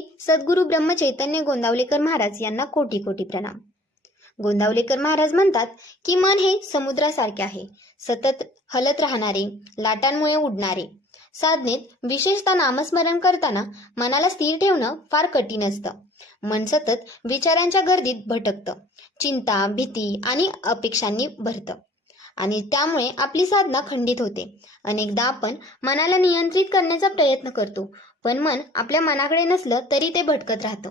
सद्गुरू ब्रह्मचैतन्य गोंदावलेकर महाराज यांना कोटी कोटी प्रणाम। गोंदावलेकर महाराज म्हणतात की मन हे समुद्रासारखे आहे, सतत हलत राहणारे, लाटांमुळे उडणारे। साधनेत विशेषतः नामस्मरण करताना मनाला स्थिर ठेवणं फार कठीण असतं। मन सतत विचारांच्या गर्दीत भटकतं, चिंता, भीती आणि अपेक्षांनी भरतं आणि त्यामुळे आपली साधना खंडित होते। अनेकदा आपण मनाला नियंत्रित करण्याचा प्रयत्न करतो, पण मन आपल्या मनाकडे नसलं तरी ते भटकत राहतं।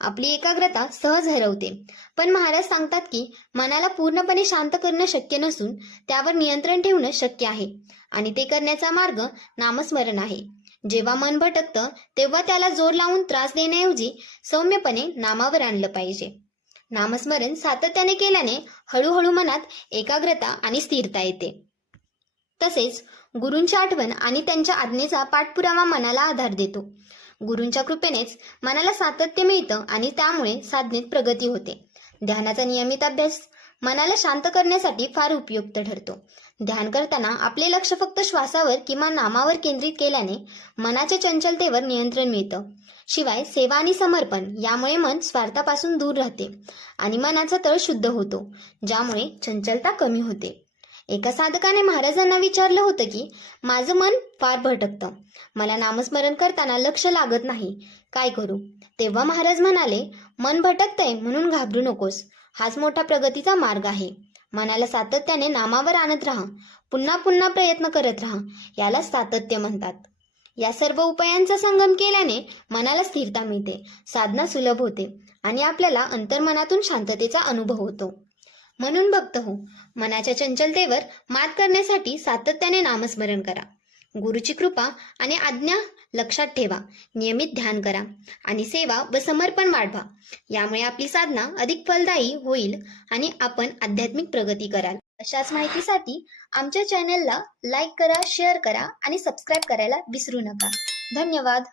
आपली एकाग्रता सहज हरवते। पण महाराज सांगतात की मनाला पूर्णपणे शांत करणं शक्य नसून त्यावर नियंत्रण ठेवणं शक्य आहे आणि ते करण्याचा मार्ग नामस्मरण आहे। जेव्हा मन भटकतं तेव्हा त्याला जोर लावून त्रास देण्याऐवजी सौम्यपणे नामावर आणलं पाहिजे। नामस्मरण सातत्याने केल्याने हळूहळू मनात एकाग्रता आणि स्थिरता येते। तसेच गुरूंची आठवण आणि त्यांच्या आज्ञेचा पाठपुरावा मनाला आधार देतो। गुरूंच्या कृपेनेच मनाला सातत्य मिळतं आणि त्यामुळे साधनेत प्रगती होते। ध्यानाचा नियमित अभ्यास मनाला शांत करण्यासाठी फार उपयुक्त ठरतो। ध्यान करताना आपले लक्ष फक्त श्वासावर किंवा नामावर केंद्रित केल्याने मनाच्या चंचलतेवर नियंत्रण मिळतं। शिवाय सेवा आणि समर्पण यामुळे मन स्वार्थापासून दूर राहते आणि मनाचा तळ शुद्ध होतो, ज्यामुळे चंचलता कमी होते। एका साधकाने महाराजांना विचारलं होतं की माझं मन फार भटकतं, मला नामस्मरण करताना लक्ष लागत नाही, काय करू? तेव्हा महाराज म्हणाले, मन भटकतंय म्हणून घाबरू नकोस, हाच मोठा प्रगतीचा मार्ग आहे। मनाला सातत्याने नामावर आणत राहा, पुन्हा पुन्हा प्रयत्न करत राहा, याला सातत्य म्हणतात। या सर्व उपायांचा संगम केल्याने मनाला स्थिरता मिळते, साधना सुलभ होते आणि आपल्याला अंतर्मनातून शांततेचा अनुभव होतो। म्हणून भक्त हो, मनाच्या चंचलतेवर मात करण्यासाठी सातत्याने नामस्मरण करा, गुरुची कृपा आणि आज्ञा लक्षात ठेवा, नियमित ध्यान करा आणि सेवा व समर्पण वाढवा। यामुळे आपली साधना अधिक फलदायी होईल आणि आपण आध्यात्मिक प्रगती कराल। अशाच माहितीसाठी आमच्या चॅनलला लाईक करा, शेअर करा आणि सबस्क्राईब करायला विसरू नका। धन्यवाद।